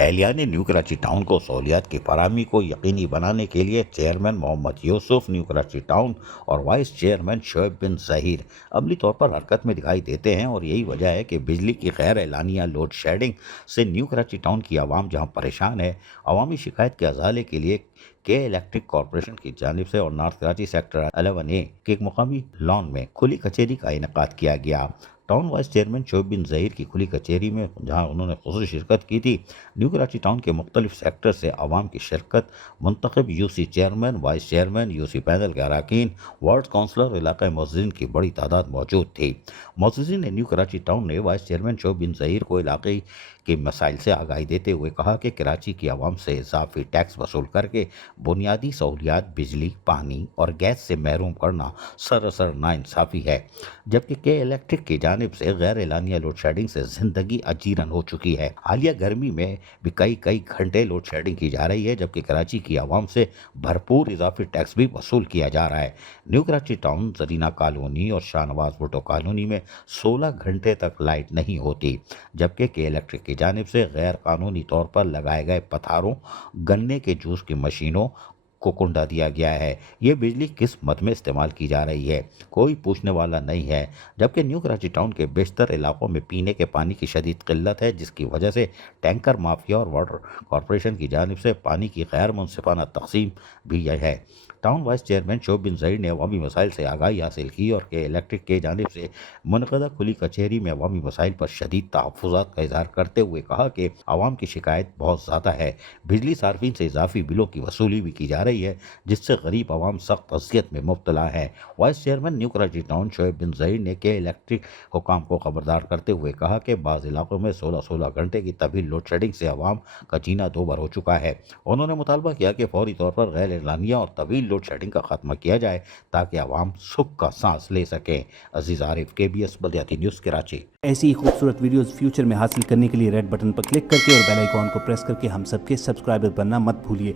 اہلیہ نے new Karachi town کو سہولیات کی فراہمی کو یقینی بنانے کے لیے چیئرمین محمد یوسف، نیو کراچی ٹاؤن اور وائس چیئرمین شعیب بن ظہیر عملی طور پر حرکت میں دکھائی دیتے ہیں، اور یہی وجہ ہے کہ بجلی کی غیر اعلانیہ لوڈ شیڈنگ سے نیو کراچی ٹاؤن کی عوام جہاں پریشان ہے، عوامی شکایت کے ازالے کے لیے کے الیکٹرک کارپوریشن کی جانب سے اور نارتھ کراچی سیکٹر 11A کے ایک مقامی لان میں کھلی کچہری کا انعقاد کیا گیا۔ Town vice chairman Shoaib bin Zaheer کی کھلی کچہری میں جہاں انہوں نے خصوصی شرکت کی تھی، نیو کراچی ٹاؤن کے مختلف سیکٹر سے عوام کی شرکت، منتخب you C chairman, vice chairman, you C panel کے اراکین، وارڈ کونسلر اور علاقائی معززین کی بڑی تعداد موجود تھی۔ معززین نے نیو کراچی ٹاؤن نے وائس چیئرمین شعیب بن ظہیر کو علاقائی کے مسائل سے آگاہی دیتے ہوئے کہا کہ کراچی کی عوام سے اضافی ٹیکس وصول کر کے بنیادی سہولیات بجلی، پانی اور گیس سے محروم کرنا سراسر ناانصافی ہے، جبکہ کے الیکٹرک کی جانب سے غیر اعلانیہ لوڈ شیڈنگ سے زندگی اجیرن ہو چکی ہے۔ حالیہ گرمی میں بھی کئی گھنٹے لوڈ شیڈنگ کی جا رہی ہے، جبکہ کراچی کی عوام سے بھرپور اضافی ٹیکس بھی وصول کیا جا رہا ہے۔ New Karachi town, Zarina colony اور شاہ نواز بھٹو کالونی میں 16 گھنٹے تک لائٹ نہیں ہوتی، جبکہ کے الیکٹرک کی جانب سے غیر قانونی طور پر لگائے گئے پتھاروں، گنے کے جوس کی مشینوں کو کنڈا دیا گیا ہے۔ یہ بجلی کس مد میں استعمال کی جا رہی ہے، کوئی پوچھنے والا نہیں ہے، جبکہ نیو کراچی ٹاؤن کے بیشتر علاقوں میں پینے کے پانی کی شدید قلت ہے، جس کی وجہ سے ٹینکر مافیا اور واٹر کارپوریشن کی جانب سے پانی کی غیر منصفانہ تقسیم بھی ہے۔ Town vice chairman Shoaib bin Zaheer نے عوامی مسائل سے آگاہی حاصل کی اور کے الیکٹرک کی جانب سے منعقدہ کھلی کچہری میں عوامی مسائل پر شدید تحفظات کا اظہار کرتے ہوئے کہا کہ عوام کی شکایت بہت زیادہ ہے، بجلی صارفین سے اضافی بلوں کی وصولی بھی کی جا رہی ہے، جس سے غریب عوام سخت اذیت میں مبتلا ہے۔ Vice chairman New Karachi town Shoaib bin Zaheer نے کے الیکٹرک حکام کو خبردار کرتے ہوئے کہا کہ بعض علاقوں میں 16 گھنٹے کی طویل لوڈ شیڈنگ سے عوام کا جینا دوبر ہو چکا ہے۔ انہوں نے مطالبہ کیا کہ فوری طور پر غیر اعلانیہ اور طویل لوڈ شیڈنگ کا خاتمہ کیا جائے تاکہ عوام سکھ کا سانس لے سکیں۔ عزیز عارف، KBS بلدیاتی نیوز، کراچی۔ ایسی ہی خوبصورت ویڈیوز فیوچر میں حاصل کرنے کے لیے ریڈ بٹن پر کلک کر کے اور بیل آئیکن کو پریس کر کے ہم سب کے سبسکرائبر بننا مت بھولیے۔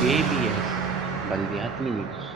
KBS بلدیاتی نیوز۔